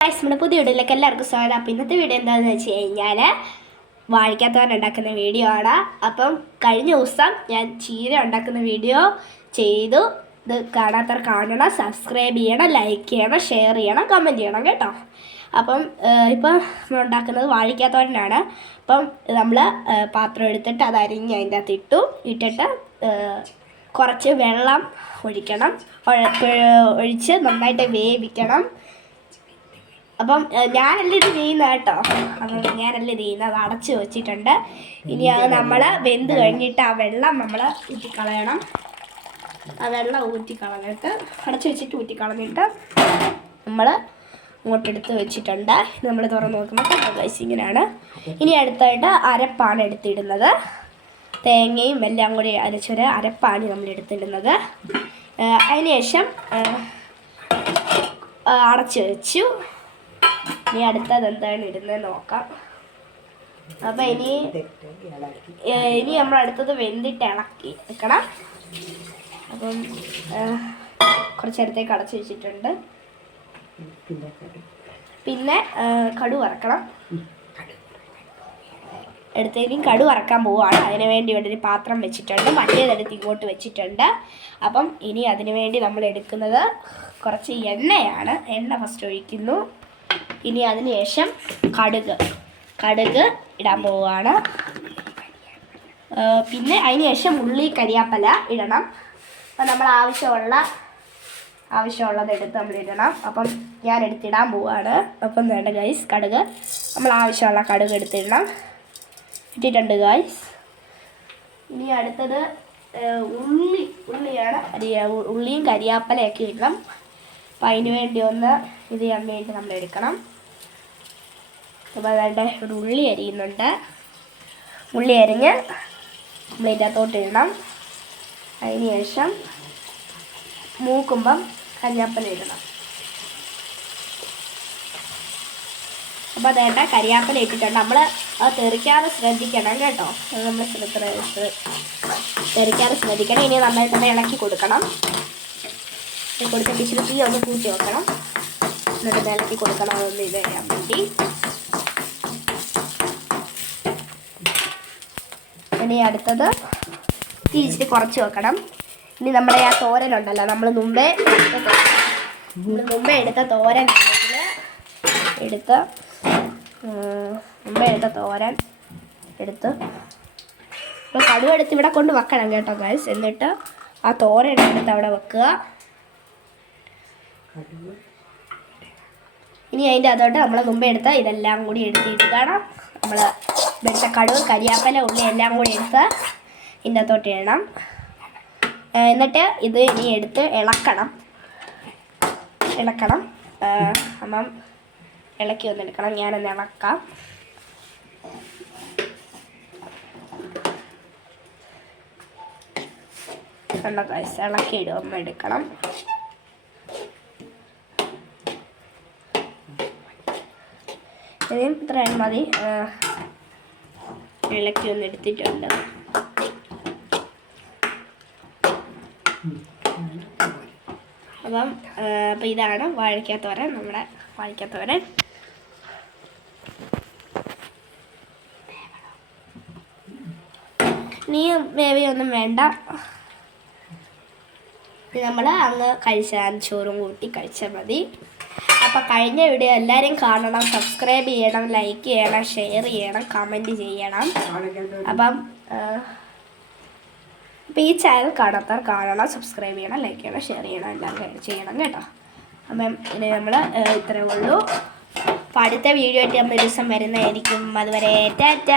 നമ്മുടെ പുതിയ വീഡിയോയിലേക്ക് എല്ലാവർക്കും സ്വാഗതം. അപ്പം ഇന്നത്തെ വീഡിയോ എന്താണെന്ന് വെച്ച് കഴിഞ്ഞാൽ വാഴയ്ക്കാത്തോരൻ ഉണ്ടാക്കുന്ന വീഡിയോ ആണ്. അപ്പം കഴിഞ്ഞ ദിവസം ഞാൻ ചീര ഉണ്ടാക്കുന്ന വീഡിയോ ചെയ്തു. ഇത് കാണാത്തവർ കാണണം, സബ്സ്ക്രൈബ് ചെയ്യണം, ലൈക്ക് ചെയ്യണം, ഷെയർ ചെയ്യണം, കമൻറ്റ് ചെയ്യണം കേട്ടോ. അപ്പം ഇപ്പം നമ്മൾ ഉണ്ടാക്കുന്നത് വാഴയ്ക്കാത്തോരനാണ്. അപ്പം നമ്മൾ പാത്രം എടുത്തിട്ട് അത് അരിഞ്ഞ് അതിൻ്റെ അകത്ത് ഇട്ടിട്ട് കുറച്ച് വെള്ളം ഒഴിക്കണം. ഒഴിച്ച് നന്നായിട്ട് വേവിക്കണം. അപ്പം ഞാനല്ല ഇത് ചെയ്യുന്നത് കേട്ടോ. ഞാനല്ല ഇത് ചെയ്യുന്നത്, അത് അടച്ച് വെച്ചിട്ടുണ്ട്. ഇനി അത് നമ്മൾ വെന്ത് കഴിഞ്ഞിട്ട് ആ വെള്ളം നമ്മൾ ഊറ്റിക്കളയണം. ആ വെള്ളം ഊറ്റിക്കളഞ്ഞിട്ട് അടച്ച് വെച്ചിട്ട് ഊറ്റിക്കളഞ്ഞിട്ട് നമ്മൾ ഇങ്ങോട്ടെടുത്ത് വെച്ചിട്ടുണ്ട്. നമ്മൾ തുറന്ന് നോക്കുമ്പോൾ ഗൈസ് ഇങ്ങനെയാണ്. ഇനി അടുത്തായിട്ട് അരപ്പാണ് എടുത്തിടുന്നത്. തേങ്ങയും എല്ലാം കൂടി അരച്ചൊരു അരപ്പാണ് നമ്മൾ എടുത്തിടുന്നത്. അതിനുശേഷം അടച്ച് വെച്ചു. ഇനി അടുത്തത് എന്താണ് ഇടുന്നത് നോക്കാം. അപ്പം ഇനി നമ്മൾ അടുത്തത് വെന്തിട്ട് ഇളക്കി വെക്കണം. അപ്പം കുറച്ച് നേരത്തേക്ക് അടച്ച് വെച്ചിട്ടുണ്ട്. പിന്നെ കടുക് വറക്കണം. എടുത്തതിനും കടുക് വറക്കാൻ പോവുകയാണ്. അതിന് വേണ്ടി ഇവിടെ ഒരു പാത്രം വെച്ചിട്ടുണ്ട്, മറ്റേതെടുത്ത് ഇങ്ങോട്ട് വെച്ചിട്ടുണ്ട്. അപ്പം ഇനി അതിന് വേണ്ടി നമ്മൾ എടുക്കുന്നത് കുറച്ച് എണ്ണയാണ്. എണ്ണ ഫസ്റ്റ് ഒഴിക്കുന്നു. ഇനി അതിന് ശേഷം കടുക് ഇടാൻ പോവുകയാണ്. പിന്നെ അതിന് ശേഷം ഉള്ളി കരിയാപ്പല ഇടണം. അപ്പം നമ്മൾ ആവശ്യമുള്ളത് എടുത്ത് നമ്മൾ ഇടണം. അപ്പം ഞാൻ എടുത്തിടാൻ പോവുകയാണ്. അപ്പം വേണ്ട ഗൈസ്, കടുക് നമ്മൾ ആവശ്യമുള്ള കടുക് എടുത്തിടണം. ഇട്ടിട്ടുണ്ട് ഗൈസ്. ഇനി അടുത്തത് ഉള്ളിയാണ്. ഉള്ളിയും കരിയാപ്പലയൊക്കെ ഇടണം. അപ്പം അതിന് വേണ്ടി ഒന്ന് ഇത് ചെയ്യാൻ വേണ്ടി നമ്മൾ എടുക്കണം. അപ്പോൾ അതാണ്ട് ഒരു ഉള്ളി അരിയുന്നുണ്ട്. ഉള്ളി അരിഞ്ഞ് നമ്മൾ ഇതിനകത്തോട്ട് ഇടണം. അതിന് ശേഷം മൂക്കുമ്പം കരിയാപ്പല ഇടണം. അപ്പോൾ അതേണ്ട കരിയാപ്പല ഇട്ടിട്ടുണ്ട്. നമ്മൾ അത് തെറിക്കാതെ ശ്രദ്ധിക്കണം കേട്ടോ. അത് നമ്മൾ തെറിക്കാതെ ശ്രദ്ധിക്കണം. ഇനി നന്നായിട്ട് ഇളക്കി കൊടുക്കണം. കൊടുത്തിട്ട് ഇച്ചിരി തീ ഒന്ന് കൂട്ടി വെക്കണം. എന്നിട്ട് ഇളക്കി കൊടുക്കണം. അതൊന്ന് ഇത് ചെയ്യാൻ വേണ്ടി. ഇനി അടുത്തത് തീ ഇച്ചിരി കുറച്ച് വെക്കണം. ഇനി നമ്മുടെ ആ തോരനുണ്ടല്ലോ, നമ്മൾ മുമ്പേ എടുത്ത തോരനാണെങ്കിൽ എടുത്ത് ഇപ്പോൾ കടുവെടുത്ത് ഇവിടെ കൊണ്ട് വെക്കണം കേട്ടോ ഗൈസ്. എന്നിട്ട് ആ തോരൻ എടുത്ത് അവിടെ വെക്കുക. ഇനി അതിൻ്റെ അതോട്ട് നമ്മൾ മുമ്പേ എടുത്ത് ഇതെല്ലാം കൂടി എടുത്തിട്ടാണ് നമ്മൾ എടുത്ത കടുക് കരിയാപ്പല ഉള്ളി എല്ലാം കൂടി എടുത്ത് ഇതിൻ്റെ അകത്തോട്ട് ഇടണം. എന്നിട്ട് ഇത് ഇനി എടുത്ത് ഇളക്കണം. അപ്പം ഇളക്കി ഒന്നെടുക്കണം. ഞാനൊന്ന് ഇളക്കാം. കണ്ടോ ഗൈസ്, ഇളക്കി ഇടുമ്പോൾ എടുക്കണം. ഇനിയും ഇത്രയും മതി. ഇളക്കി ഒന്ന് എടുത്തിട്ടുണ്ട്. അപ്പം ഇതാണ് വാഴയ്ക്കാത്തോരൻ, നമ്മുടെ വാഴയ്ക്കാത്തോരൻ. നീ വേവിയൊന്നും വേണ്ട. നമ്മൾ അങ്ങ് കഴിച്ചാൽ ചോറും കൂട്ടി കഴിച്ചാൽ മതി. അപ്പോൾ കഴിഞ്ഞ വീഡിയോ എല്ലാവരും കാണണം, സബ്സ്ക്രൈബ് ചെയ്യണം, ലൈക്ക് ചെയ്യണം, ഷെയർ ചെയ്യണം, കമൻറ്റ് ചെയ്യണം. അപ്പം ഈ ചാനൽ കാണാത്തവർ കാണണം, സബ്സ്ക്രൈബ് ചെയ്യണം, ലൈക്ക് ചെയ്യണം, ഷെയർ ചെയ്യണം, എല്ലാം ചെയ്യണം കേട്ടോ. അപ്പം ഇനി നമ്മൾ ഇത്രയേ ഉള്ളൂ. അപ്പോൾ അടുത്ത വീഡിയോ ആയിട്ട് നമ്മൾ ഒരു ദിവസം വരുന്നതായിരിക്കും. അതുവരെ ടാറ്റാ.